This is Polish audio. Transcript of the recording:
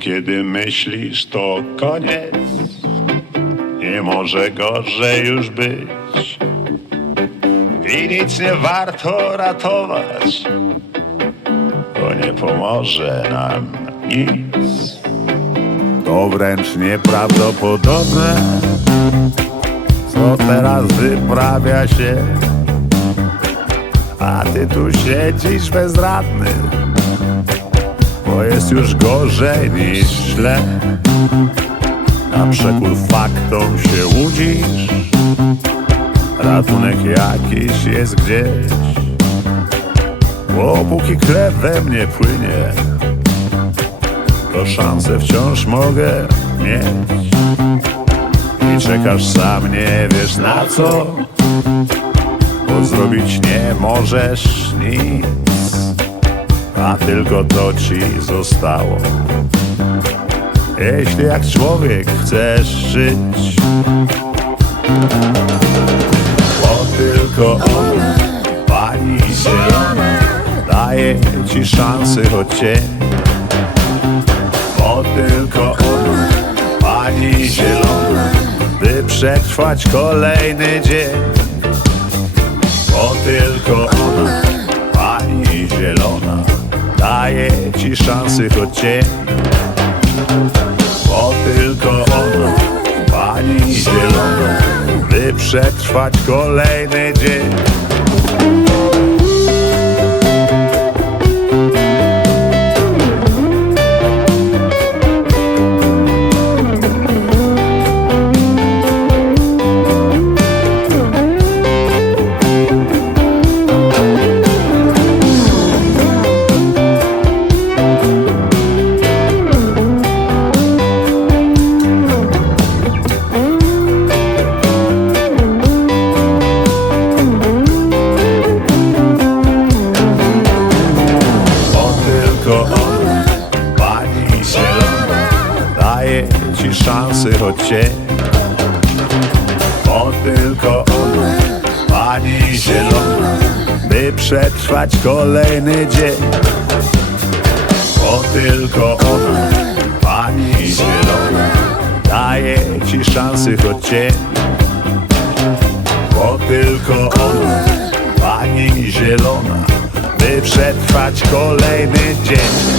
Kiedy myślisz, to koniec, nie może gorzej już być. I nic nie warto ratować, bo nie pomoże nam nic. To wręcz nieprawdopodobne, co teraz wyprawia się. A ty tu siedzisz bezradny, bo jest już gorzej niż źle. Na przekór faktom się łudzisz, ratunek jakiś jest gdzieś. Bo póki krew we mnie płynie, to szansę wciąż mogę mieć. I czekasz sam, nie wiesz na co, bo zrobić nie możesz nic, a tylko to ci zostało. Jeśli jak człowiek chcesz żyć, bo tylko ona, pani zielona, daje ci szansę choć cień. Bo tylko ona, pani zielona, by przetrwać kolejny dzień. Ci szansę choć cień. Bo tylko ona, pani zielona, by przetrwać kolejny dzień. Tylko ona, pani zielona, daje ci szansę choć cień. Bo tylko ona, pani zielona, by przetrwać kolejny dzień. Bo tylko ona, pani zielona, daje ci szansę choć cień. Bo tylko ona, pani zielona, przetrwać kolejny dzień.